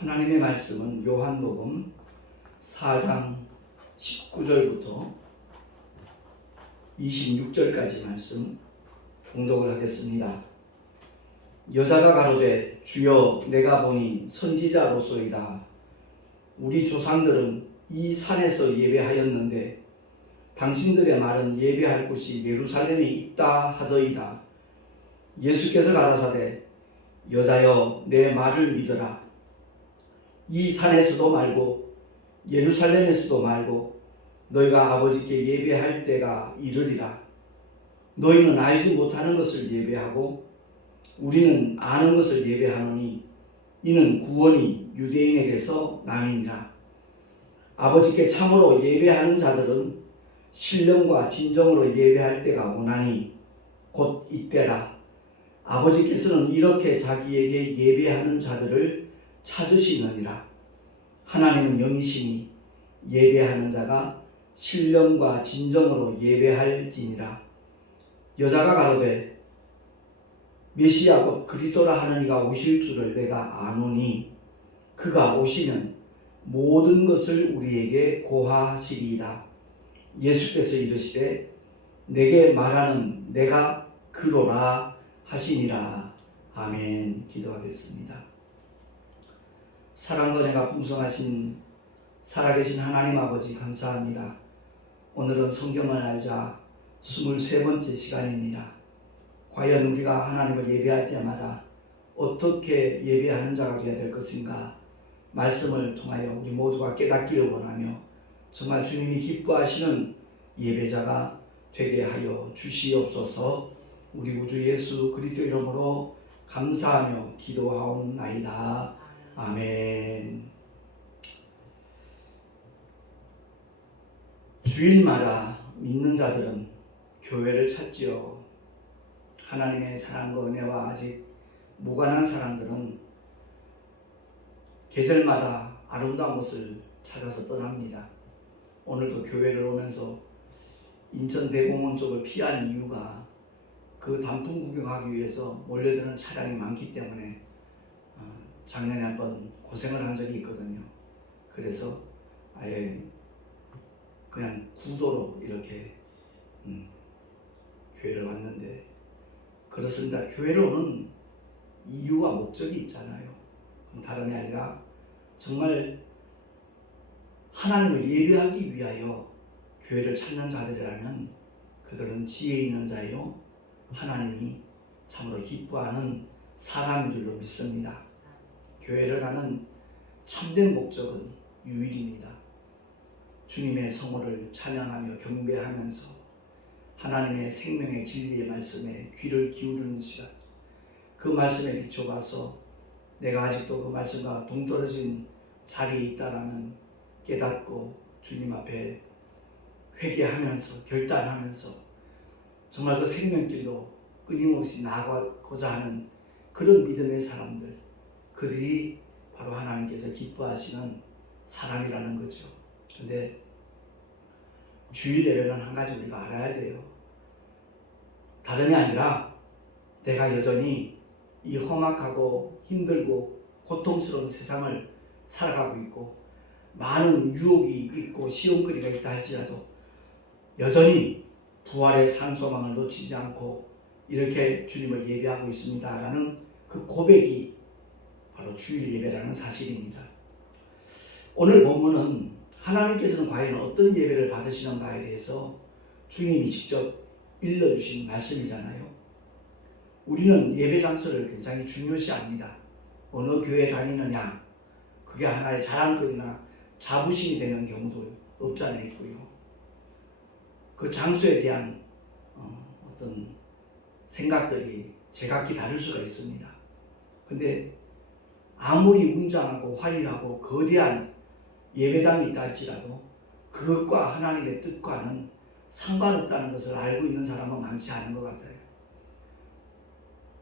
하나님의 말씀은 요한복음 4장 19절부터 26절까지 말씀 봉독을 하겠습니다. 여자가 가로되 주여 내가 보니 선지자로소이다. 우리 조상들은 이 산에서 예배하였는데 당신들의 말은 예배할 곳이 예루살렘에 있다 하더이다. 예수께서 가라사대 여자여 내 말을 믿어라. 이 산에서도 말고 예루살렘에서도 말고 너희가 아버지께 예배할 때가 이르리라. 너희는 알지 못하는 것을 예배하고 우리는 아는 것을 예배하노니 이는 구원이 유대인에게서 남이니라. 아버지께 참으로 예배하는 자들은 신령과 진정으로 예배할 때가 오나니 곧 이때라. 아버지께서는 이렇게 자기에게 예배하는 자들을 찾으시느니라. 하나님은 영이시니 예배하는 자가 신령과 진정으로 예배할지니라. 여자가 가로되 메시아 곧 그리스도라 하는 이가 오실 줄을 내가 아노니 그가 오시면 모든 것을 우리에게 고하시리이다. 예수께서 이르시되 내게 말하는 내가 그로라 하시니라. 아멘. 기도하겠습니다. 사랑과 은혜가 풍성하신 살아계신 하나님 아버지 감사합니다. 오늘은 성경을 알자 23번째 시간입니다. 과연 우리가 하나님을 예배할 때마다 어떻게 예배하는 자가 되어야 될 것인가? 말씀을 통하여 우리 모두가 깨닫기를 원하며 정말 주님이 기뻐하시는 예배자가 되게 하여 주시옵소서. 우리 구주 예수 그리스도 이름으로 감사하며 기도하옵나이다. 아멘. 주일마다 믿는 자들은 교회를 찾지요. 하나님의 사랑과 은혜와 아직 무관한 사람들은 계절마다 아름다운 곳을 찾아서 떠납니다. 오늘도 교회를 오면서 인천 대공원 쪽을 피한 이유가 그 단풍 구경하기 위해서 몰려드는 차량이 많기 때문에 작년에 한번 고생을 한 적이 있거든요. 그래서 아예 그냥 구도로 이렇게 교회를 왔는데 그렇습니다. 교회를 오는 이유와 목적이 있잖아요. 그건 다름이 아니라 정말 하나님을 예배하기 위하여 교회를 찾는 자들이라면 그들은 지혜 있는 자요 하나님이 참으로 기뻐하는 사람인 줄로 믿습니다. 교회를 하는 참된 목적은 유일입니다. 주님의 성호를 찬양하며 경배하면서 하나님의 생명의 진리의 말씀에 귀를 기울이는 시간, 그 말씀에 비춰봐서 내가 아직도 그 말씀과 동떨어진 자리에 있다라면 깨닫고 주님 앞에 회개하면서 결단하면서 정말 그 생명길로 끊임없이 나아가고자 하는 그런 믿음의 사람들, 그들이 바로 하나님께서 기뻐하시는 사람이라는 거죠. 그런데 주일 예배는 한 가지 우리가 알아야 돼요. 다름이 아니라 내가 여전히 이 험악하고 힘들고 고통스러운 세상을 살아가고 있고 많은 유혹이 있고 시험거리가 있다 할지라도 여전히 부활의 산소망을 놓치지 않고 이렇게 주님을 예배하고 있습니다라는 그 고백이 바로 주일 예배라는 사실입니다. 오늘 본문은 하나님께서는 과연 어떤 예배를 받으시는가에 대해서 주님이 직접 일러주신 말씀이잖아요. 우리는 예배 장소를 굉장히 중요시합니다. 어느 교회 다니느냐, 그게 하나의 자랑거리나 자부심이 되는 경우도 없지 않아 있고요. 그 장소에 대한 어떤 생각들이 제각기 다를 수가 있습니다. 근데 아무리 웅장하고 화려하고 거대한 예배당이 있다 할지라도 그것과 하나님의 뜻과는 상관없다는 것을 알고 있는 사람은 많지 않은 것 같아요.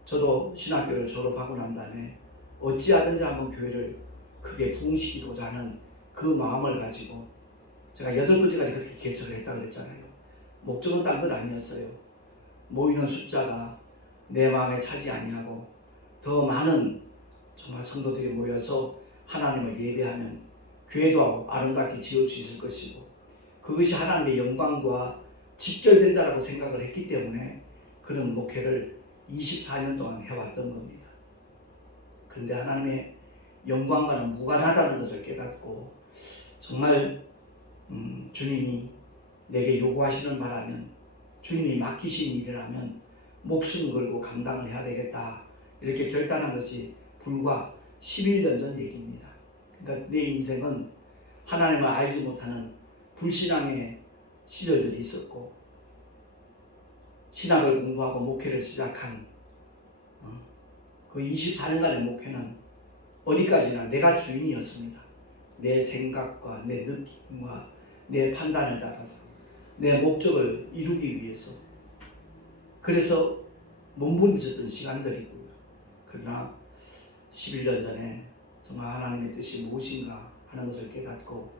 저도 신학교를 졸업하고 난 다음에 어찌하든지 한번 교회를 크게 부흥시키고자 하는 그 마음을 가지고 제가 8번째까지 그렇게 개척을 했다고 그랬잖아요. 목적은 딴 것 아니었어요. 모이는 숫자가 내 마음에 차지 아니하고 더 많은 정말 성도들이 모여서 하나님을 예배하면 교회도 아름답게 지을 수 있을 것이고 그것이 하나님의 영광과 직결된다라고 생각을 했기 때문에 그런 목회를 24년 동안 해왔던 겁니다. 그런데 하나님의 영광과는 무관하다는 것을 깨닫고 정말 주님이 내게 요구하시는 바라면 주님이 맡기신 일이라면 목숨 걸고 감당을 해야 되겠다 이렇게 결단한 것이 불과 11년 전 얘기입니다. 그러니까 내 인생은 하나님을 알지 못하는 불신앙의 시절들이 있었고 신학을 공부하고 목회를 시작한 그 24년간의 목회는 어디까지나 내가 주인이었습니다. 내 생각과 내 느낌과 내 판단을 따라서 내 목적을 이루기 위해서 그래서 몸부림쳤던 시간들이고요. 그러나 11년 전에 정말 하나님의 뜻이 무엇인가 하는 것을 깨닫고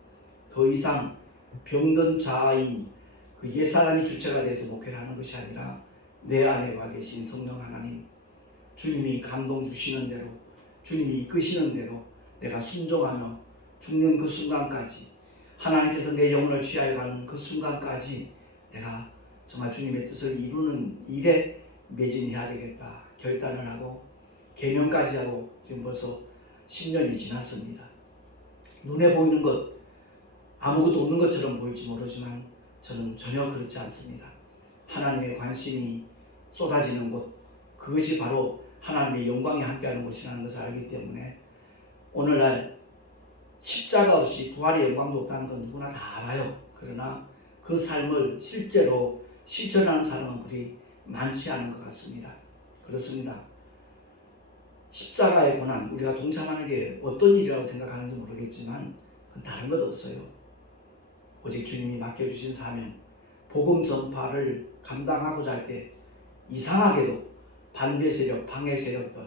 더 이상 병든 자아인 그 옛사람이 주체가 돼서 목회를 하는 것이 아니라 내 안에 와 계신 성령 하나님 주님이 감동 주시는 대로 주님이 이끄시는 대로 내가 순종하며 죽는 그 순간까지 하나님께서 내 영혼을 취하여 가는 그 순간까지 내가 정말 주님의 뜻을 이루는 일에 매진해야 되겠다 결단을 하고 개명까지 하고 지금 벌써 10년이 지났습니다. 눈에 보이는 것 아무것도 없는 것처럼 보일지 모르지만 저는 전혀 그렇지 않습니다. 하나님의 관심이 쏟아지는 곳 그것이 바로 하나님의 영광이 함께하는 곳이라는 것을 알기 때문에 오늘날 십자가 없이 부활의 영광도 없다는 건 누구나 다 알아요. 그러나 그 삶을 실제로 실천하는 사람은 그리 많지 않은 것 같습니다. 그렇습니다. 십자가의 고난 우리가 동참하는 게 어떤 일이라고 생각하는지 모르겠지만 그건 다른 것 없어요. 오직 주님이 맡겨주신 사명 복음 전파를 감당하고자 할 때 이상하게도 반대 세력, 방해 세력들,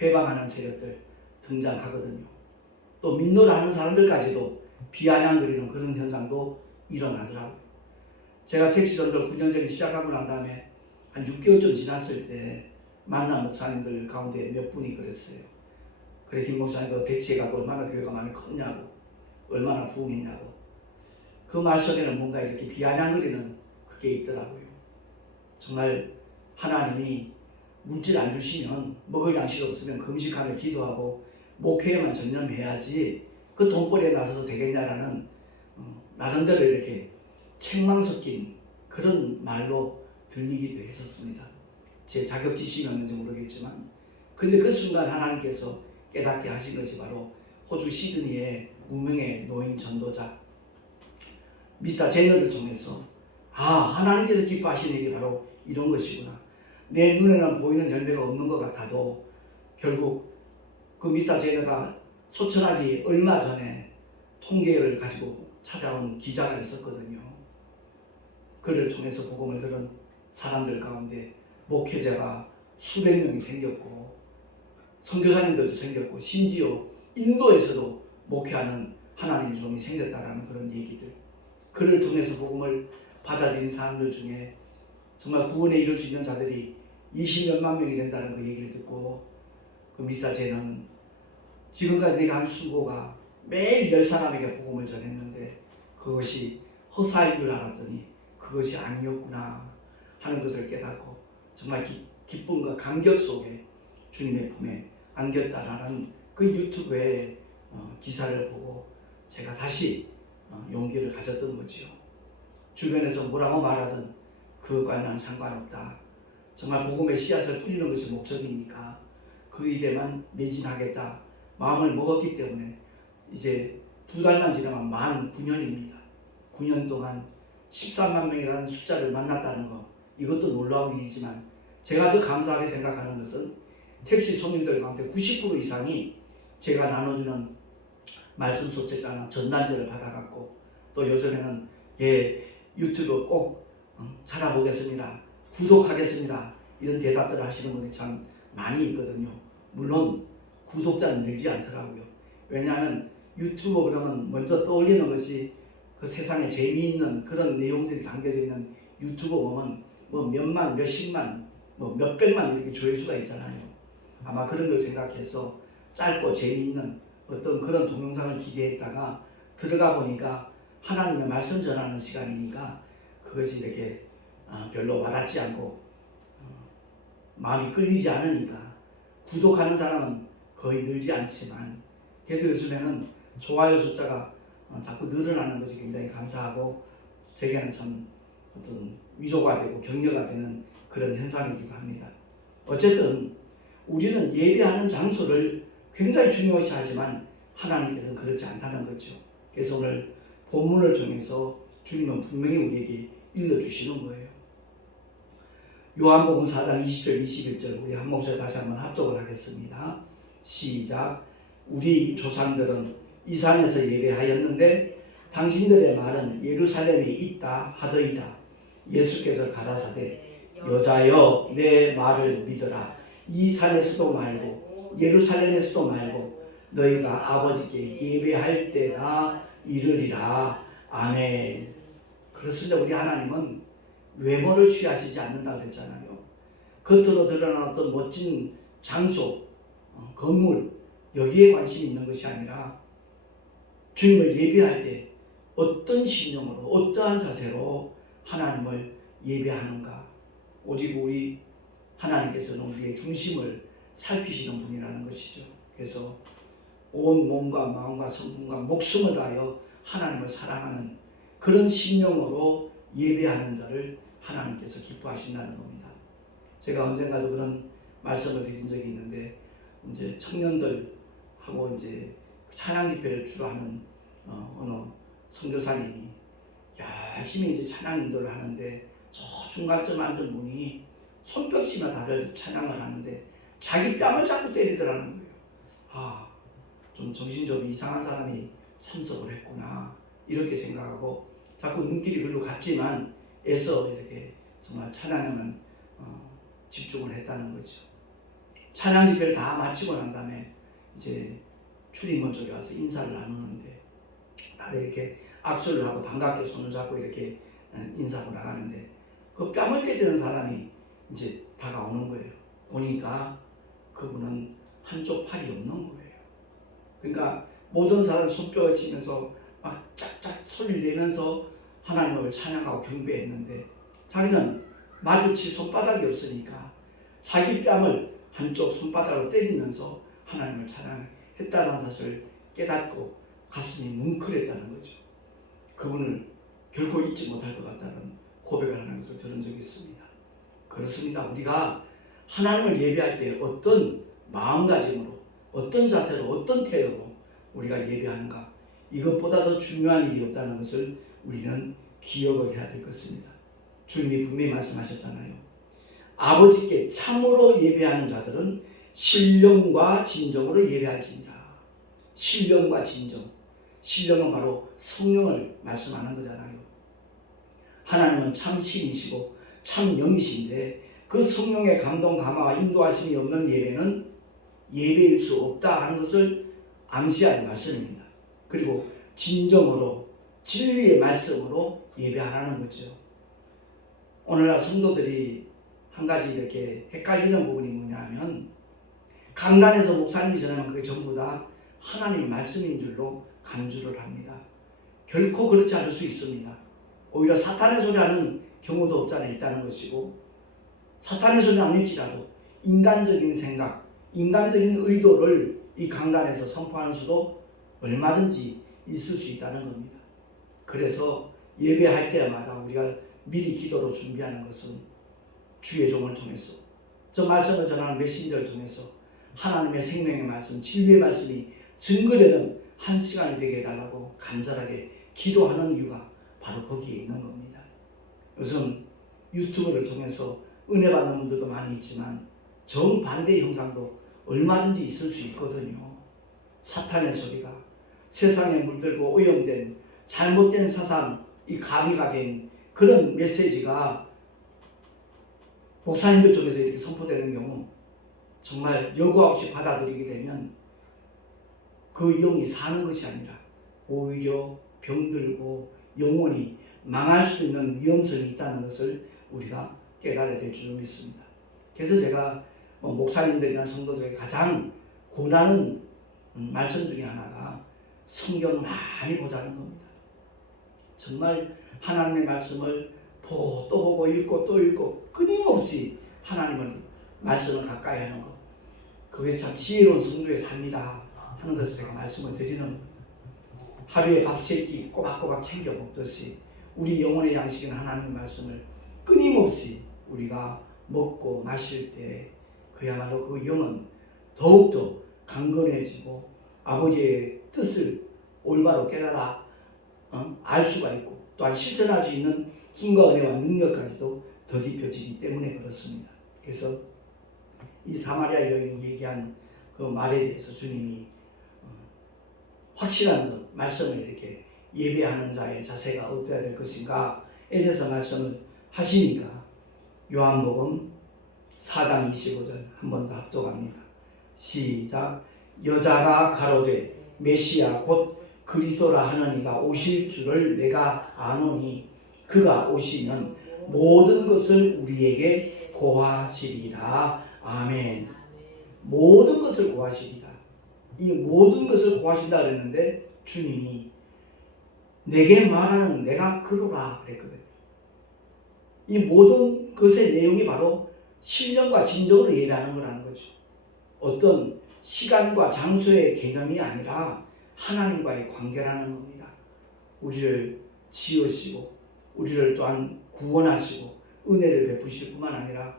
회방하는 세력들 등장하거든요. 또 민노를 하는 사람들까지도 비아냥거리는 그런 현상도 일어나더라고요. 제가 택시 전도 9년 전에 시작하고 난 다음에 한 6개월쯤 지났을 때 만난 목사님들 가운데 몇 분이 그랬어요. 그래 김 목사님 그 대치에 가고 얼마나 교회가 많이 컸냐고 얼마나 부흥했냐고 그 말 속에는 뭔가 이렇게 비아냥거리는 그게 있더라고요. 정말 하나님이 물질 안 주시면 먹을 양식 없으면 금식하며 기도하고 목회에만 전념해야지 그 돈벌이에 나서도 되겠냐라는 나름대로 이렇게 책망 섞인 그런 말로 들리기도 했었습니다. 제 자격지심이었는지 모르겠지만 근데 그 순간 하나님께서 깨닫게 하신 것이 바로 호주 시드니의 무명의 노인 전도자 미스터 제너를 통해서 하나님께서 기뻐하시는 일이 바로 이런 것이구나. 내 눈에는 보이는 열매가 없는 것 같아도 결국 그 미스터 제너가 소천하기 얼마 전에 통계를 가지고 찾아온 기자가 있었거든요. 그를 통해서 복음을 들은 사람들 가운데 목회자가 수백 명이 생겼고 선교사님들도 생겼고 심지어 인도에서도 목회하는 하나님의 종이 생겼다라는 그런 얘기들 그를 통해서 복음을 받아들인 사람들 중에 정말 구원에 이를 수 있는 자들이 20몇만 명이 된다는 그 얘기를 듣고 그 미사 제너는 지금까지 내가 한 수고가 매일 10사람에게 복음을 전했는데 그것이 허사인 줄 알았더니 그것이 아니었구나 하는 것을 깨닫고 정말 기쁨과 감격 속에 주님의 품에 안겼다라는 그 유튜브의 기사를 보고 제가 다시 용기를 가졌던 거지요. 주변에서 뭐라고 말하든 그것과는 상관없다. 정말 복음의 씨앗을 뿌리는 것이 목적이니까 그 일에만 매진하겠다 마음을 먹었기 때문에 이제 2달만 지나면 만 9년입니다. 9년 동안 13만 명이라는 숫자를 만났다는 것 이것도 놀라운 일이지만 제가 더 감사하게 생각하는 것은 택시 손님들 가운데 90% 이상이 제가 나눠주는 말씀 소책자나 전단지를 받아갖고 또 요즘에는 유튜브 꼭 찾아보겠습니다. 구독하겠습니다. 이런 대답들을 하시는 분이 참 많이 있거든요. 물론 구독자는 늘지 않더라고요. 왜냐하면 유튜브 그러면 먼저 떠올리는 것이 그 세상에 재미있는 그런 내용들이 담겨져 있는 유튜브 보면 뭐 몇만, 몇십만, 뭐 몇백만 이렇게 조회수가 있잖아요. 아마 그런 걸 생각해서 짧고 재미있는 어떤 그런 동영상을 기대했다가 들어가 보니까 하나님의 말씀 전하는 시간이니까 그것이 이렇게 별로 와닿지 않고 마음이 끌리지 않으니까 구독하는 사람은 거의 늘지 않지만 그래도 요즘에는 좋아요 숫자가 자꾸 늘어나는 것이 굉장히 감사하고 제게는 참 어떤 위로가 되고 격려가 되는 그런 현상이기도 합니다. 어쨌든 우리는 예배하는 장소를 굉장히 중요시 하지만 하나님께서는 그렇지 않다는 거죠. 그래서 오늘 본문을 통해서 주님은 분명히 우리에게 일러주시는 거예요. 요한복음 4장 20절 21절 우리 한 목소리 다시 한번 합독을 하겠습니다. 시작. 우리 조상들은 이 산에서 예배하였는데 당신들의 말은 예루살렘에 있다 하더이다. 예수께서 가라사대 여자여 내 말을 믿어라. 이 산에서도 말고 예루살렘에서도 말고 너희가 아버지께 예배할 때나 이르리라. 아멘. 그렇습니다. 우리 하나님은 외모를 취하시지 않는다 그랬잖아요. 겉으로 드러나는 어떤 멋진 장소, 건물 여기에 관심이 있는 것이 아니라 주님을 예배할 때 어떤 심령으로 어떠한 자세로 하나님을 예배하는가. 오직 우리 하나님께서는 우리의 중심을 살피시는 분이라는 것이죠. 그래서 온 몸과 마음과 성품과 목숨을 다하여 하나님을 사랑하는 그런 심령으로 예배하는 자를 하나님께서 기뻐하신다는 겁니다. 제가 언젠가도 그런 말씀을 드린 적이 있는데 이제 청년들하고 이제 찬양 집회를 주로 하는 어느 선교사님이 열심히 이제 찬양 인도를 하는데 저 중간쯤 앉은 분이 손뼉치며 다들 찬양을 하는데 자기 뺨을 자꾸 때리더라는 거예요. 좀 정신적으로 이상한 사람이 참석을 했구나 이렇게 생각하고 자꾸 눈길이 글로 갔지만 애써 이렇게 정말 찬양에만 집중을 했다는 거죠. 찬양 집회를 다 마치고 난 다음에 이제 출입문 쪽에 와서 인사를 나누는데 다들 이렇게 악수를 하고 반갑게 손을 잡고 이렇게 인사하고 나가는데 그 뺨을 때리는 사람이 이제 다가오는 거예요. 보니까 그분은 한쪽 팔이 없는 거예요. 그러니까 모든 사람이 손뼉을 치면서 막 짝짝 소리를 내면서 하나님을 찬양하고 경배했는데 자기는 마주칠 손바닥이 없으니까 자기 뺨을 한쪽 손바닥으로 때리면서 하나님을 찬양했다는 사실을 깨닫고 가슴이 뭉클했다는 거죠. 그분을 결코 잊지 못할 것 같다는 고백을 하는 것을 들은 적이 있습니다. 그렇습니다. 우리가 하나님을 예배할 때 어떤 마음가짐으로 어떤 자세로 어떤 태도로 우리가 예배하는가 이것보다 더 중요한 일이 없다는 것을 우리는 기억을 해야 될 것입니다. 주님이 분명히 말씀하셨잖아요. 아버지께 참으로 예배하는 자들은 신령과 진정으로 예배할지니라. 신령과 진정. 신령은 바로 성령을 말씀하는 거잖아요. 하나님은 참 신이시고 참 영이신데 그 성령의 감동, 감화와 인도하심이 없는 예배는 예배일 수 없다 하는 것을 암시하는 말씀입니다. 그리고 진정으로 진리의 말씀으로 예배하라는 거죠. 오늘날 성도들이 한 가지 이렇게 헷갈리는 부분이 뭐냐면 강단에서 목사님이 전하면 그게 전부 다 하나님의 말씀인 줄로 간주를 합니다. 결코 그렇지 않을 수 있습니다. 오히려 사탄의 소리하는 경우도 없잖아요. 있다는 것이고 사탄의 소리 아닐지라도 인간적인 생각, 인간적인 의도를 이 강단에서 선포하는 수도 얼마든지 있을 수 있다는 겁니다. 그래서 예배할 때마다 우리가 미리 기도로 준비하는 것은 주의 종을 통해서 저 말씀을 전하는 메신저를 통해서 하나님의 생명의 말씀, 진리의 말씀이 증거되는 한 시간이 되게 해달라고 간절하게 기도하는 이유가 바로 거기에 있는 겁니다. 요즘 유튜브를 통해서 은혜 받는 분들도 많이 있지만 정반대의 형상도 얼마든지 있을 수 있거든요. 사탄의 소리가 세상에 물들고 오염된 잘못된 사상이 가미가 된 그런 메시지가 목사님들 쪽에서 이렇게 선포되는 경우 정말 여과 없이 받아들이게 되면 그 영이 사는 것이 아니라 오히려 병들고 영혼이 망할 수 있는 위험성이 있다는 것을 우리가 깨달아야 될 줄 믿습니다. 그래서 제가 목사님들이나 성도들에게 가장 권하는 말씀 중에 하나가 성경 많이 보자는 겁니다. 정말 하나님의 말씀을 보고 또 보고 읽고 또 읽고 끊임없이 하나님을 말씀을 가까이 하는 것, 그게 참 지혜로운 성도의 삶이다 하는 것을 제가 말씀을 드리는 겁니다. 하루에 밥 3끼 꼬박꼬박 챙겨 먹듯이 우리 영혼의 양식인 하나님의 말씀을 끊임없이 우리가 먹고 마실 때 그야말로 그 영은 더욱더 강건해지고 아버지의 뜻을 올바로 깨달아 알 수가 있고 또한 실천할 수 있는 힘과 은혜와 능력까지도 더딥혀지기 때문에 그렇습니다. 그래서 이 사마리아 여인이 얘기한 그 말에 대해서 주님이 확실한 말씀을 이렇게 예배하는 자의 자세가 어떠해야 될 것인가에 대해서 말씀을 하시니까 요한복음 4장 25절 한 번 더 합독합니다. 시작. 여자가 가로되 메시아 곧 그리스도라 하는 이가 오실 줄을 내가 아노니 그가 오시면 모든 것을 우리에게 고하시리라. 아멘. 모든 것을 고하시리라. 이 모든 것을 고하신다 그랬는데 주님이 내게 말하는 내가 그로라 그랬거든요. 이 모든 것의 내용이 바로 신령과 진정으로 예배하는 거라는 거죠. 어떤 시간과 장소의 개념이 아니라 하나님과의 관계라는 겁니다. 우리를 지으시고 우리를 또한 구원하시고 은혜를 베푸실 뿐만 아니라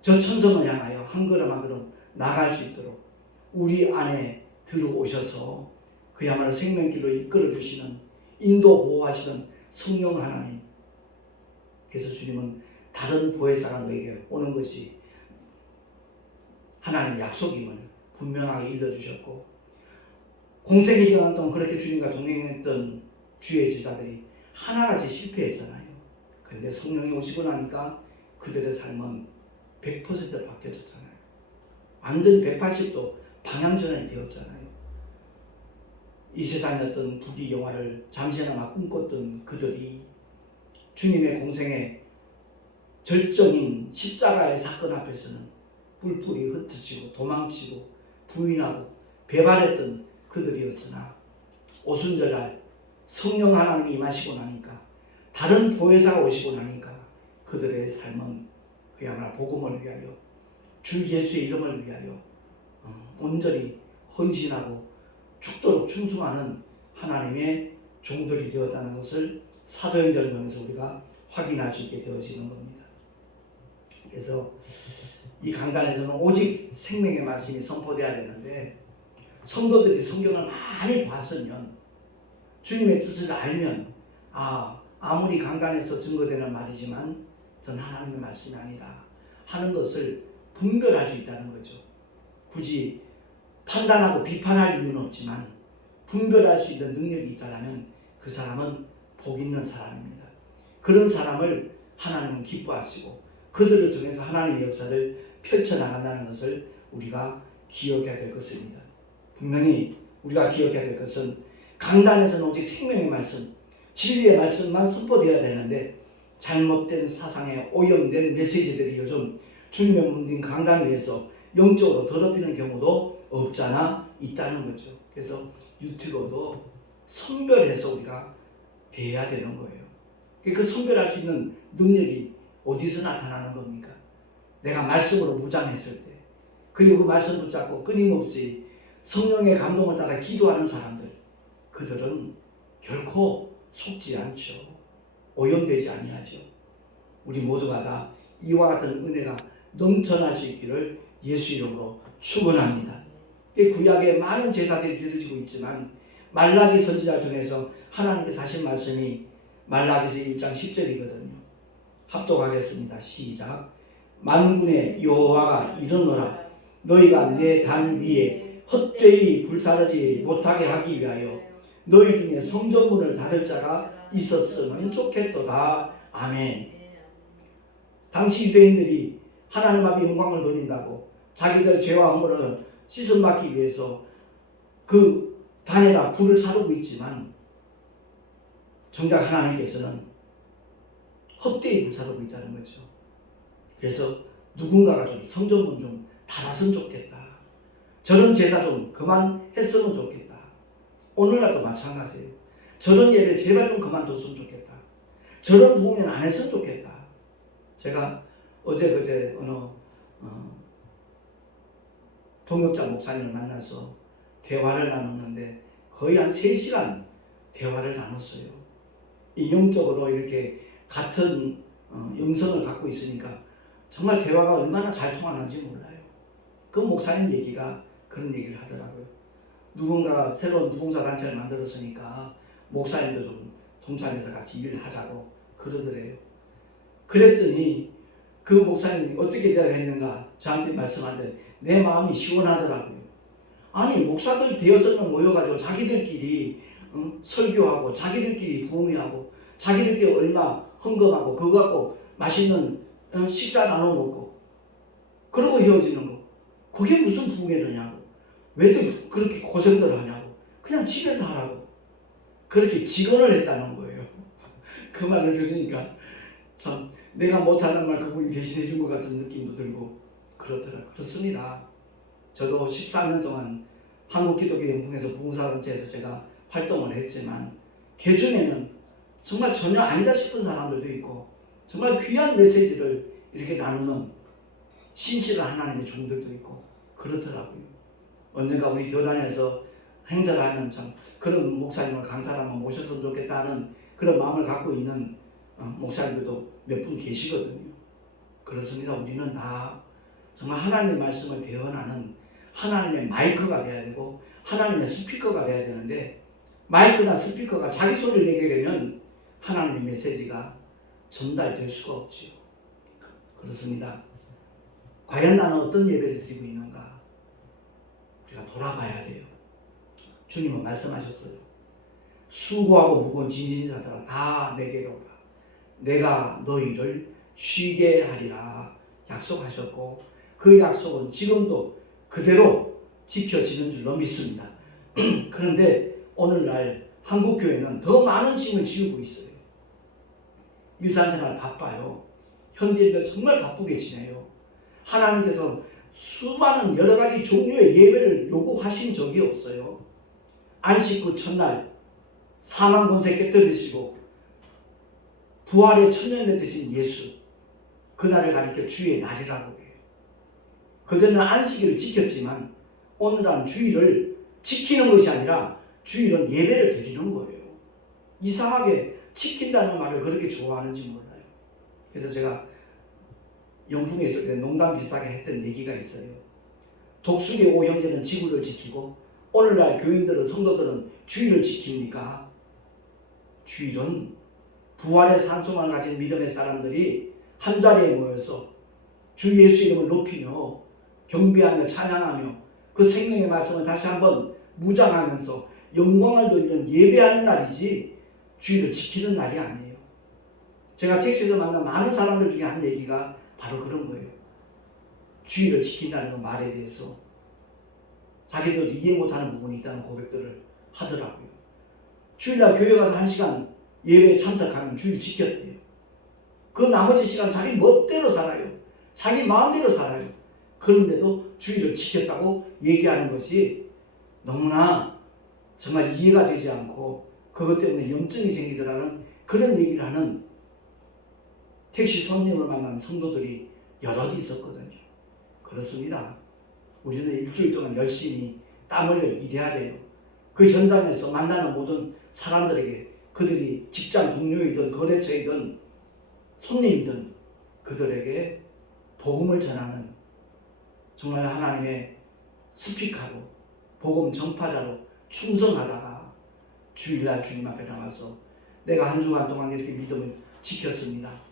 저 천성을 향하여 한 걸음 한 걸음 나갈 수 있도록 우리 안에 들어오셔서 그야말로 생명길로 이끌어 주시는 인도 보호하시는 성령 하나님. 그래서 주님은 다른 보혜사가 너에게 오는 것이 하나님의 약속임을 분명하게 읽어주셨고 공생의 기간 동안 그렇게 주님과 동행했던 주의 제자들이 하나같이 실패했잖아요. 그런데 성령이 오시고 나니까 그들의 삶은 100% 바뀌어졌잖아요. 완전히 180도 방향전환이 되었잖아요. 이 세상의 어떤 부귀 영화를 잠시나마 꿈꿨던 그들이 주님의 공생의 절정인 십자가의 사건 앞에서는 뿔뿔이 흩어지고 도망치고 부인하고 배반했던 그들이었으나 오순절날 성령 하나님이 임하시고 나니까 다른 보혜사가 오시고 나니까 그들의 삶은 그야말로 복음을 위하여 주 예수의 이름을 위하여 온전히 헌신하고 죽도록 충성하는 하나님의 종들이 되었다는 것을 사도행전을 통해서 우리가 확인할 수 있게 되어지는 겁니다. 그래서 이 강단에서는 오직 생명의 말씀이 선포되어야 되는데 성도들이 성경을 많이 봤으면 주님의 뜻을 알면 아무리 강단에서 증거되는 말이지만 전 하나님의 말씀이 아니다 하는 것을 분별할 수 있다는 거죠. 굳이 판단하고 비판할 이유는 없지만 분별할 수 있는 능력이 있다면 그 사람은 복 있는 사람입니다. 그런 사람을 하나님은 기뻐하시고 그들을 통해서 하나님의 역사를 펼쳐나간다는 것을 우리가 기억해야 될 것입니다. 분명히 우리가 기억해야 될 것은 강단에서는 오직 생명의 말씀, 진리의 말씀만 선포되어야 되는데 잘못된 사상에 오염된 메시지들이 요즘 주님의 몸인 강단 위에서 영적으로 더럽히는 경우도 없잖아 있다는 거죠. 그래서 유튜버도 선별해서 우리가 대해야 되는 거예요. 그 선별할 수 있는 능력이 어디서 나타나는 겁니까? 내가 말씀으로 무장했을 때 그리고 그 말씀 붙잡고 끊임없이 성령의 감동을 따라 기도하는 사람들, 그들은 결코 속지 않죠. 오염되지 아니하죠. 우리 모두가 다 이와 같은 은혜가 넘쳐날 수 있기를 예수 이름으로 축원합니다. 구약에 많은 제사들이 드려지고 있지만 말라기 선지자를 통해서 하나님께서 하신 말씀이 말라기서 1장 10절이거든요. 합독하겠습니다. 시작. 만군의 여호와가 이르노라 너희가 내 단 위에 헛되이 불사르지 못하게 하기 위하여 너희 중에 성전문을 닫을 자가 있었으면 좋겠도다. 아멘. 당시 유대인들이 하나님 앞에 영광을 돌린다고 자기들 죄와 허물을 씻음받기 위해서 그 단에다 불을 사르고 있지만 정작 하나님께서는 헛되이 불사르고 있다는 거죠. 그래서 누군가가 좀 성전문 좀 닫았으면 좋겠다. 저런 제사 좀 그만했으면 좋겠다. 오늘날도 마찬가지예요. 저런 예배 제발 좀 그만뒀으면 좋겠다. 저런 부흥회는 안 했으면 좋겠다. 제가 어제 그제 어느 동역자 목사님을 만나서 대화를 나눴는데 거의 한 3시간 대화를 나눴어요. 이 영적으로 이렇게 같은 영성을 갖고 있으니까 정말 대화가 얼마나 잘 통하는지 몰라요. 그 목사님 얘기가 그런 얘기를 하더라고요. 누군가 새로운 부흥사 단체를 만들었으니까 목사님도 좀 동참해서 같이 일을 하자고 그러더래요. 그랬더니 그 목사님이 어떻게 대답했는가 저한테 말씀하는데 내 마음이 시원하더라고요. 아니 목사들 대여섯 명 모여가지고 자기들끼리 설교하고 자기들끼리 부흥회하고 자기들끼리 얼마 헌금하고 그거 갖고 맛있는 식사 나눠 먹고 그러고 헤어지는 거. 그게 무슨 부흥회냐고. 왜들 그렇게 고생들 하냐고. 그냥 집에서 하라고. 그렇게 직언을 했다는 거예요. 그 말을 들으니까 참 내가 못하는 말 그분이 대신해 준 것 같은 느낌도 들고 그렇습니다. 저도 13년 동안 한국기독교연합회에서 부흥사단체에서 제가 활동을 했지만 그 중에는 정말 전혀 아니다 싶은 사람들도 있고 정말 귀한 메시지를 이렇게 나누는 신실한 하나님의 종들도 있고 그렇더라고요. 언젠가 우리 교단에서 행사를 하면 참 그런 목사님을 강사를 한번 모셨으면 좋겠다는 그런 마음을 갖고 있는 목사님들도 몇 분 계시거든요. 그렇습니다. 우리는 다 정말 하나님의 말씀을 대언하는 하나님의 마이크가 돼야 되고 하나님의 스피커가 돼야 되는데 마이크나 스피커가 자기 소리를 내게 되면 하나님의 메시지가 전달될 수가 없지요. 그렇습니다. 과연 나는 어떤 예배를 드리고 있는가? 우리가 돌아봐야 돼요. 주님은 말씀하셨어요. 수고하고 무거운 짐진 자들아 다 내게로 오라. 내가 너희를 쉬게 하리라 약속하셨고 그 약속은 지금도 그대로 지켜지는 줄로 믿습니다. 그런데 오늘날 한국교회는 더 많은 짐을 지우고 있어요. 일상생활 바빠요. 현대인들 정말 바쁘게 지내요. 하나님께서 수많은 여러 가지 종류의 예배를 요구하신 적이 없어요. 안식 후 첫날 사망 권세 깨뜨리시고 부활의 천년에 드신 예수 그날을 가리켜 주의 날이라고 해요. 그전에는 안식일을 지켰지만 오늘은 주일을 지키는 것이 아니라 주일은 예배를 드리는 거예요. 이상하게 지킨다는 말을 그렇게 좋아하는지 몰라요. 그래서 제가 영풍에 있을 때 농담 비슷하게 했던 얘기가 있어요. 독수리 오형제는 지구를 지키고 오늘날 교인들은 성도들은 주일을 지킵니까? 주일은 부활의 산소만을 가진 믿음의 사람들이 한자리에 모여서 주 예수 이름을 높이며 경배하며 찬양하며 그 생명의 말씀을 다시 한번 묵상하면서 영광을 돌리는 예배하는 날이지 주일을 지키는 날이 아니에요. 제가 택시에서 만난 많은 사람들 중에 한 얘기가 바로 그런 거예요. 주일을 지킨다는 그 말에 대해서 자기들도 이해 못하는 부분이 있다는 고백들을 하더라고요. 주일날 교회 가서 1시간 예배에 참석하면 주일 지켰대요. 그 나머지 시간 자기 멋대로 살아요. 자기 마음대로 살아요. 그런데도 주일을 지켰다고 얘기하는 것이 너무나 정말 이해가 되지 않고 그것 때문에 염증이 생기더라는 그런 얘기를 하는 택시 손님을 만난 성도들이 여럿이 있었거든요. 그렇습니다. 우리는 일주일 동안 열심히 땀 흘려 일해야 돼요. 그 현장에서 만나는 모든 사람들에게 그들이 직장 동료이든 거래처이든 손님이든 그들에게 복음을 전하는 정말 하나님의 스피커로 복음 전파자로 충성하다가 주일날 주님 앞에 나와서 내가 한 주간 동안 이렇게 믿음을 지켰습니다.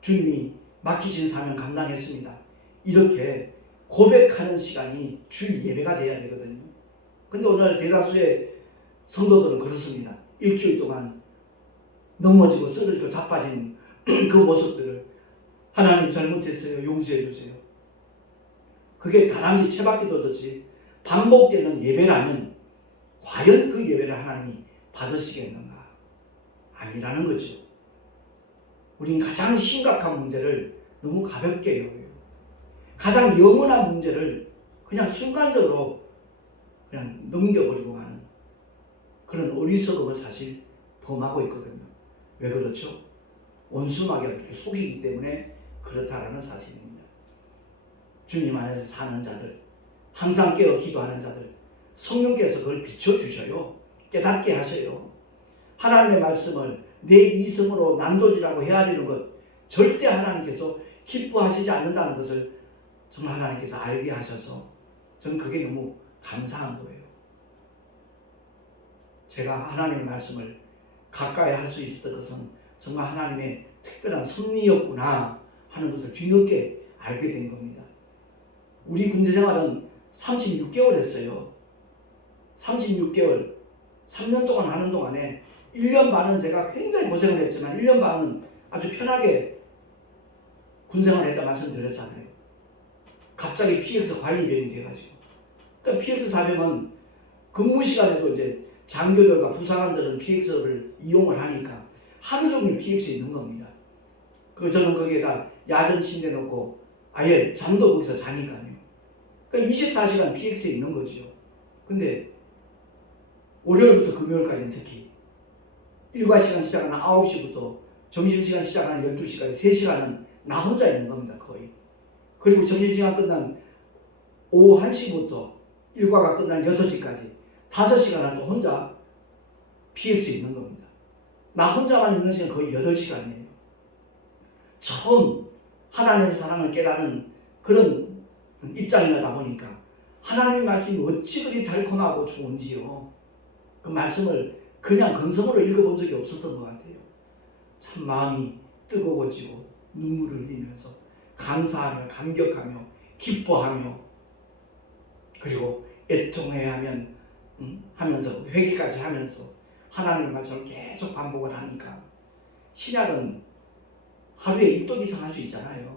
주님이 맡기신 사명 감당했습니다. 이렇게 고백하는 시간이 주일 예배가 돼야 되거든요. 근데 오늘 대다수의 성도들은 그렇습니다. 일주일 동안 넘어지고 쓰러지고 자빠진 그 모습들을 하나님 잘못했어요. 용서해 주세요. 그게 다람쥐 채받기도듯이 반복되는 예배라면 과연 그 예배를 하나님이 받으시겠는가? 아니라는 거죠. 우린 가장 심각한 문제를 너무 가볍게 여겨요. 가장 영원한 문제를 그냥 순간적으로 그냥 넘겨버리고 마는 그런 어리석음을 사실 범하고 있거든요. 왜 그렇죠? 원수마귀가 이렇게 속이기 때문에 그렇다라는 사실입니다. 주님 안에서 사는 자들, 항상 깨어 기도하는 자들, 성령께서 그걸 비춰주셔요. 깨닫게 하셔요. 하나님의 말씀을 내 이성으로 난도질하고 헤아리는 것 절대 하나님께서 기뻐하시지 않는다는 것을 정말 하나님께서 알게 하셔서 저는 그게 너무 감사한 거예요. 제가 하나님의 말씀을 가까이 할 수 있었던 것은 정말 하나님의 특별한 섭리였구나 하는 것을 뒤늦게 알게 된 겁니다. 우리 군대 생활은 36개월 했어요. 36개월, 3년 동안 하는 동안에 1년 반은 제가 굉장히 고생을 했지만 1년 반은 아주 편하게 군생활을 했다 말씀드렸잖아요. 갑자기 PX 관리병이 돼가지고. 그러니까 PX 사병은 근무 시간에도 이제 장교들과 부사관들은 PX를 이용을 하니까 하루 종일 PX에 있는 겁니다. 저는 거기에다 야전 침대 놓고 아예 잠도 거기서 자니까요. 그러니까 24시간 PX에 있는 거죠. 근데 월요일부터 금요일까지는 특히 일과 시간 시작하는 9시부터 점심시간 시작하는 12시까지 3시간은 나 혼자 있는 겁니다. 거의. 그리고 점심시간 끝난 오후 1시부터 일과가 끝난 6시까지 5시간은 또 혼자 PX에 있는 겁니다. 나 혼자만 있는 시간 거의 8시간이에요. 처음 하나님의 사랑을 깨닫는 그런 입장이다 보니까 하나님의 말씀이 어찌 그리 달콤하고 좋은지요. 그 말씀을 그냥 근성으로 읽어본 적이 없었던 것 같아요. 참 마음이 뜨거워지고 눈물을 흘리면서 감사하며 감격하며 기뻐하며 그리고 애통해하면 하면서 회개까지 하면서 하나님의 말씀을 계속 반복을 하니까 신약은 하루에 1독 이상 할 수 있잖아요.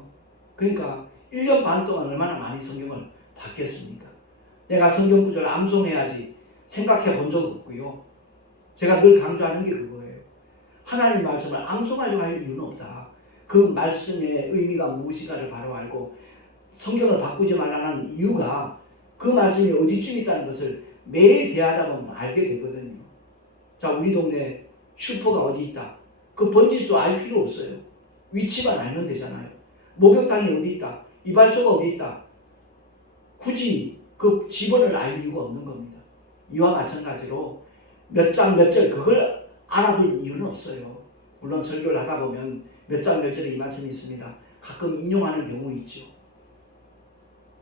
그러니까 1년 반 동안 얼마나 많이 성경을 받겠습니까? 내가 성경 구절을 암송해야지 생각해 본 적 없고요. 제가 늘 강조하는 게 그거예요. 하나님 말씀을 암송하려고 할 이유는 없다. 그 말씀의 의미가 무엇인가를 바로 알고 성경을 바꾸지 말라는 이유가 그 말씀이 어디쯤 있다는 것을 매일 대하다 보면 알게 되거든요. 자, 우리 동네 슈퍼가 어디 있다. 그 번지수 알 필요 없어요. 위치만 알면 되잖아요. 목욕탕이 어디 있다. 이발소가 어디 있다. 굳이 그 지번을 알 이유가 없는 겁니다. 이와 마찬가지로 몇 장 몇 절 그걸 알아둘 이유는 없어요. 물론 설교를 하다 보면 몇 장 몇 절에 이 말씀이 있습니다. 가끔 인용하는 경우 있죠.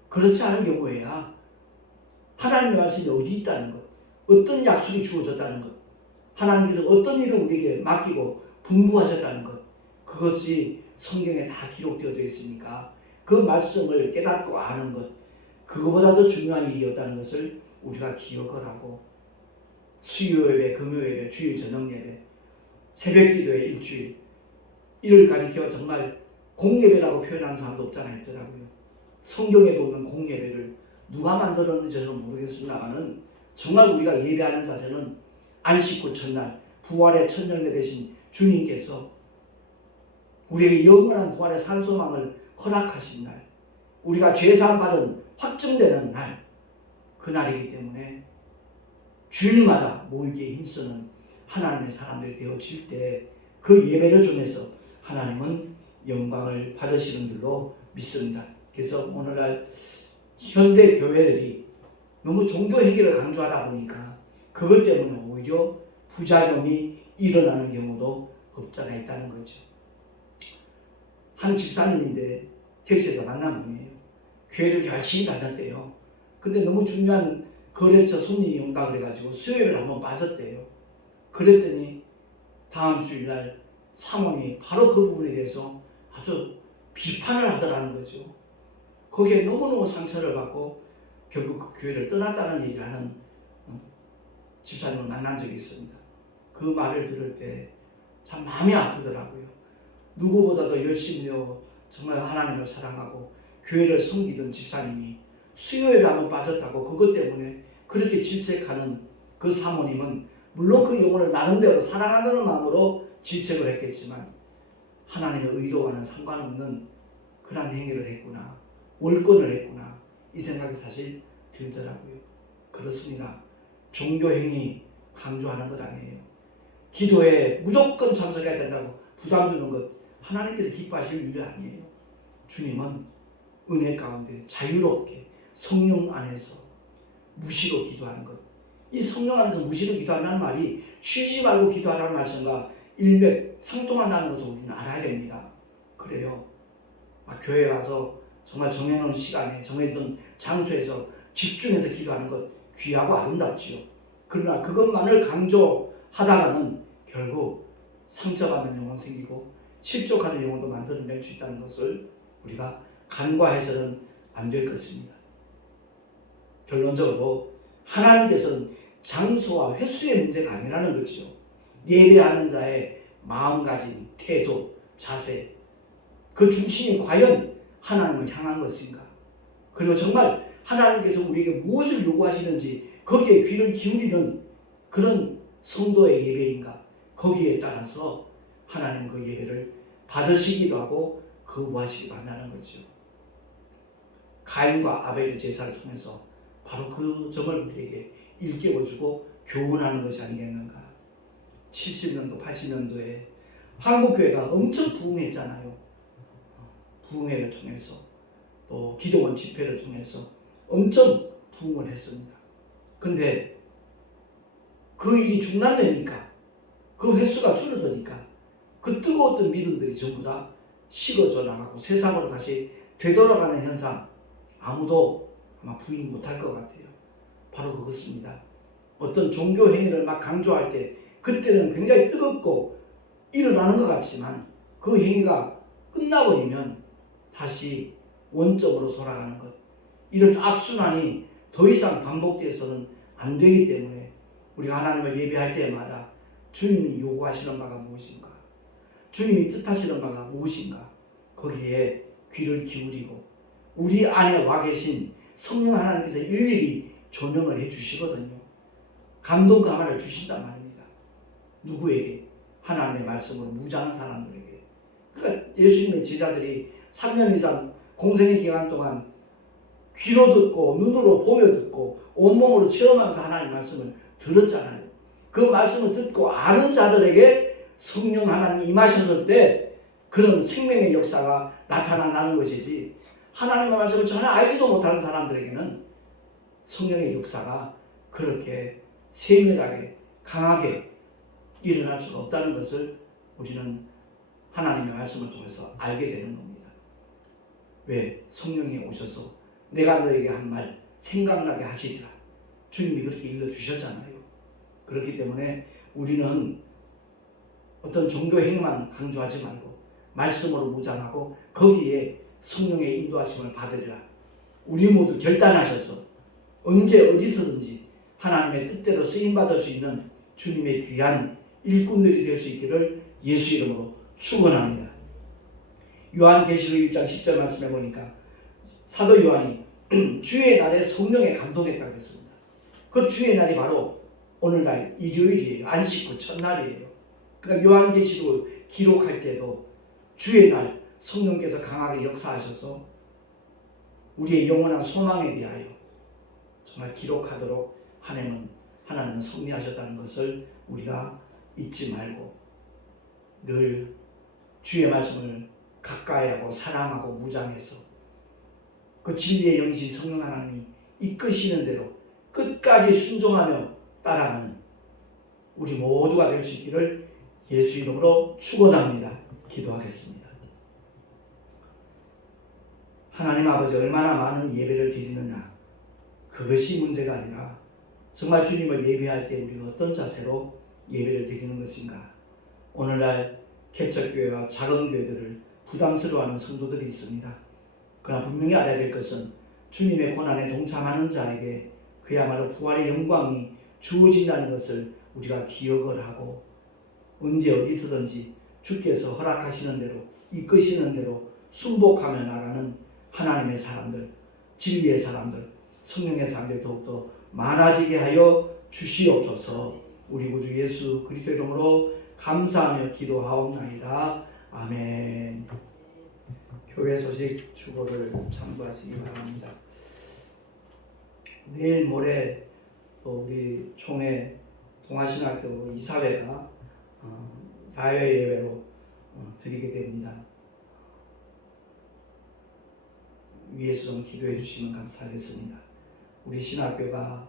그렇지 않은 경우에야 하나님의 말씀이 어디 있다는 것, 어떤 약속이 주어졌다는 것, 하나님께서 어떤 일을 우리에게 맡기고 분부하셨다는 것, 그것이 성경에 다 기록되어 있으니까 그 말씀을 깨닫고 아는 것, 그거보다 더 중요한 일이었다는 것을 우리가 기억을 하고 수요 예배, 금요 예배, 주일 저녁 예배, 새벽 기도의 일주일 이를 가리켜 정말 공예배라고 표현하는 사람도 없잖아 있더라고요. 성경에도 없는 공예배를 누가 만들었는지 저는 모르겠습니다만은 정말 우리가 예배하는 자세는 안식 후 첫날 부활의 첫 열매 되신 주님께서 우리에게 영원한 부활의 산소망을 허락하신 날, 우리가 죄사함 받은 확증되는 날, 그날이기 때문에 주일마다 모이기에 힘쓰는 하나님의 사람들이 되어질 때 그 예배를 통해서 하나님은 영광을 받으시는 줄로 믿습니다. 그래서 오늘날 현대 교회들이 너무 종교 행위를 강조하다 보니까 그것 때문에 오히려 부작용이 일어나는 경우도 없잖아 있다는 거죠. 한 집사님인데 택시에서 만난 분이에요. 교회를 열심히 다녔대요. 근데 너무 중요한 거래처 손님이 온다 그래가지고 수요일에 한번 빠졌대요. 그랬더니 다음 주일날 사모님이 바로 그 부분에 대해서 아주 비판을 하더라는 거죠. 거기에 너무너무 상처를 받고 결국 그 교회를 떠났다는 얘기를 하는 집사님을 만난 적이 있습니다. 그 말을 들을 때 참 마음이 아프더라고요. 누구보다도 열심히 정말 하나님을 사랑하고 교회를 섬기던 집사님이 수요일에 한번 빠졌다고 그것 때문에 그렇게 질책하는 그 사모님은 물론 그 영혼을 나름대로 사랑하는 마음으로 질책을 했겠지만 하나님의 의도와는 상관없는 그런 행위를 했구나, 월권을 했구나 이 생각이 사실 들더라고요. 그렇습니다. 종교행위 강조하는 것 아니에요. 기도에 무조건 참석해야 된다고 부담 주는 것 하나님께서 기뻐하실 일이 아니에요. 주님은 은혜 가운데 자유롭게 성령 안에서 무시로 기도하는 것. 이 성령 안에서 무시로 기도한다는 말이 쉬지 말고 기도하라는 말씀과 일맥상통한다는 것을 우리는 알아야 됩니다. 그래요. 교회에 와서 정말 정해놓은 시간에 정해둔 장소에서 집중해서 기도하는 것 귀하고 아름답지요. 그러나 그것만을 강조하다가는 결국 상처받는 영혼 생기고 실족하는 영혼도 만들어낼 수 있다는 것을 우리가 간과해서는 안 될 것입니다. 결론적으로 하나님께서는 장소와 횟수의 문제가 아니라는 거죠. 예배하는 자의 마음가짐, 태도, 자세, 그 중심이 과연 하나님을 향한 것인가? 그리고 정말 하나님께서 우리에게 무엇을 요구하시는지 거기에 귀를 기울이는 그런 성도의 예배인가? 거기에 따라서 하나님 그 예배를 받으시기도 하고 거부하시기도 한다는 거죠. 가인과 아벨의 제사를 통해서 바로 그 점을 우리에게 일깨워주고 교훈하는 것이 아니겠는가. 70년도, 80년도에 한국교회가 엄청 부흥했잖아요. 부흥회를 통해서 또 기도원 집회를 통해서 엄청 부흥을 했습니다. 근데 그 일이 중단되니까, 그 횟수가 줄어드니까 그 뜨거웠던 믿음들이 전부 다 식어져 나가고 세상으로 다시 되돌아가는 현상, 아무도 아마 부인 못할 것 같아요. 바로 그것입니다. 어떤 종교 행위를 막 강조할 때 그때는 굉장히 뜨겁고 일어나는 것 같지만 그 행위가 끝나버리면 다시 원점으로 돌아가는 것, 이런 악순환이 더 이상 반복돼서는 안 되기 때문에 우리가 하나님을 예배할 때마다 주님이 요구하시는 바가 무엇인가, 주님이 뜻하시는 바가 무엇인가, 거기에 귀를 기울이고 우리 안에 와 계신 성령 하나님께서 일일이 조명을 해주시거든요. 감동과 하나를 주신단 말입니다. 누구에게? 하나님의 말씀으로 무장한 사람들에게. 그러니까 예수님의 제자들이 3년 이상 공생의 기간 동안 귀로 듣고 눈으로 보며 듣고 온몸으로 체험하면서 하나님의 말씀을 들었잖아요. 그 말씀을 듣고 아는 자들에게 성령 하나님이 임하셨을 때 그런 생명의 역사가 나타난다는 것이지, 하나님의 말씀을 전혀 알지도 못하는 사람들에게는 성령의 역사가 그렇게 세밀하게 강하게 일어날 수가 없다는 것을 우리는 하나님의 말씀을 통해서 알게 되는 겁니다. 왜? 성령이 오셔서 내가 너에게 한 말 생각나게 하시리라. 주님이 그렇게 일러주셨잖아요. 그렇기 때문에 우리는 어떤 종교 행위만 강조하지 말고 말씀으로 무장하고 거기에 성령의 인도하심을 받으리라. 우리 모두 결단하셔서 언제 어디서든지 하나님의 뜻대로 쓰임받을 수 있는 주님의 귀한 일꾼들이 될 수 있기를 예수 이름으로 축원합니다. 요한계시록 1장 10절 말씀해 보니까 사도 요한이 주의 날에 성령에 감동했다고 했습니다. 그 주의 날이 바로 오늘날 일요일이에요. 안식 후 첫날이에요. 그러니까 요한계시록을 기록할 때도 주의 날 성령께서 강하게 역사하셔서 우리의 영원한 소망에 대하여 정말 기록하도록 하나님은 섭리하셨다는 것을 우리가 잊지 말고 늘 주의 말씀을 가까이하고 사랑하고 무장해서 그 진리의 영이신 성령 하나님이 이끄시는 대로 끝까지 순종하며 따라가는 우리 모두가 될 수 있기를 예수 이름으로 축원합니다. 기도하겠습니다. 하나님 아버지, 얼마나 많은 예배를 드리느냐, 그것이 문제가 아니라 정말 주님을 예배할 때 우리가 어떤 자세로 예배를 드리는 것인가. 오늘날 개척교회와 작은 교회들을 부담스러워하는 성도들이 있습니다. 그러나 분명히 알아야 될 것은 주님의 고난에 동참하는 자에게 그야말로 부활의 영광이 주어진다는 것을 우리가 기억을 하고 언제 어디서든지 주께서 허락하시는 대로 이끄시는 대로 순복하며 나가는 하나님의 사람들, 진리의 사람들, 성령의 사람들 더욱더 많아지게 하여 주시옵소서. 우리 구주 예수 그리스도 이름으로 감사하며 기도하옵나이다. 아멘. 교회 소식 주보를 참고하시기 바랍니다. 내일 모레 또 우리 총회 동아신학교 이사회가 야외 예배로 드리게 됩니다. 위에서 좀 기도해 주시면 감사하겠습니다. 우리 신학교가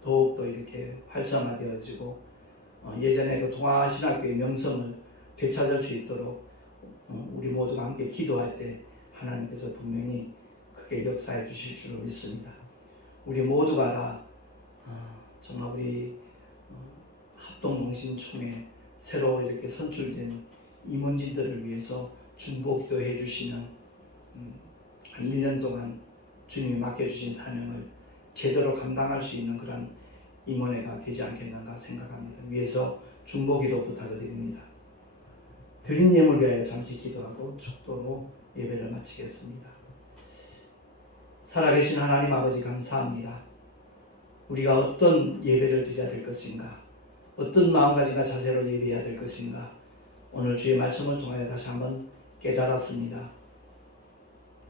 더욱더 이렇게 활성화되어지고 예전에 그 동아신학교의 명성을 되찾을 수 있도록 우리 모두가 함께 기도할 때 하나님께서 분명히 크게 역사해 주실 줄 믿습니다. 우리 모두가 다 정말 우리 합동농신총회 새로 이렇게 선출된 임원진들을 위해서 중보 기도해 주시는 한 1년 동안 주님이 맡겨주신 사명을 제대로 감당할 수 있는 그런 임원회가 되지 않겠는가 생각합니다. 위에서 중보 기도 부탁드립니다. 드린 예물 위하여 잠시 기도하고 축도로 예배를 마치겠습니다. 살아계신 하나님 아버지 감사합니다. 우리가 어떤 예배를 드려야 될 것인가, 어떤 마음가짐과 자세로 예배해야 될 것인가, 오늘 주의 말씀을 통하여 다시 한번 깨달았습니다.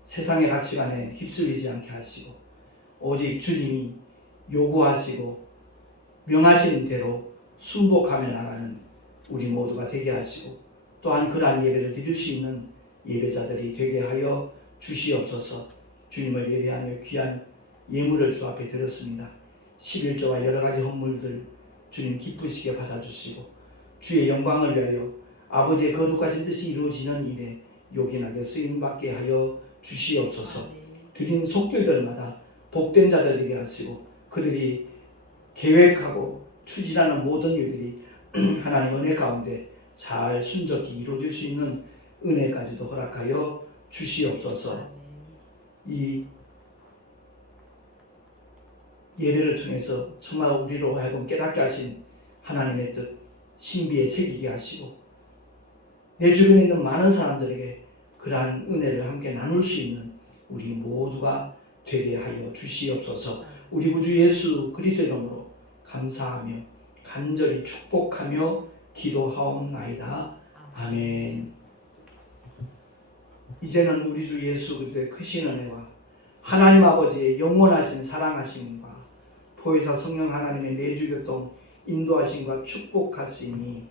세상의 가치관에 휩쓸리지 않게 하시고 오직 주님이 요구하시고 명하신 대로 순복하며 나가는 우리 모두가 되게 하시고 또한 그러한 예배를 드릴 수 있는 예배자들이 되게 하여 주시옵소서. 주님을 예배하며 귀한 예물을 주 앞에 드렸습니다. 11조와 여러 가지 헌물들 주님 기쁘시게 받아주시고 주의 영광을 위하여 아버지의 거룩하신 뜻이 이루어지는 일에 요긴하게 쓰임받게 하여 주시옵소서. 드린 속결들마다 복된 자들 되게 하시고 그들이 계획하고 추진하는 모든 일들이 하나님 은혜 가운데 잘 순적히 이루어질 수 있는 은혜까지도 허락하여 주시옵소서. 이 예배를 통해서 정말 우리로 하여금 깨닫게 하신 하나님의 뜻 신비에 새기게 하시고 내 주변에 있는 많은 사람들에게 그러한 은혜를 함께 나눌 수 있는 우리 모두가 되게 하여 주시옵소서. 우리 구주 예수 그리스도의 이름으로 감사하며 간절히 축복하며 기도하옵나이다. 아멘. 이제는 우리 주 예수 그리스도의 크신 은혜와 하나님 아버지의 영원하신 사랑하심과 보혜사 성령 하나님의 내주교통 인도하심과 축복하시니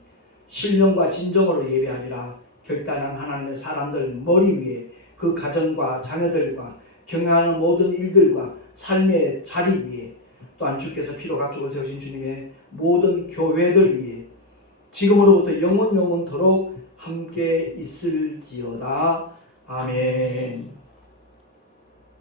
신령과 진정으로 예배하리라 결단한 하나님의 사람들 머리 위에 그 가정과 자녀들과 경영하는 모든 일들과 삶의 자리 위에 또한 주께서 피로 갖추고 세우신 주님의 모든 교회들 위에 지금으로부터 영원토록 함께 있을지어다. 아멘.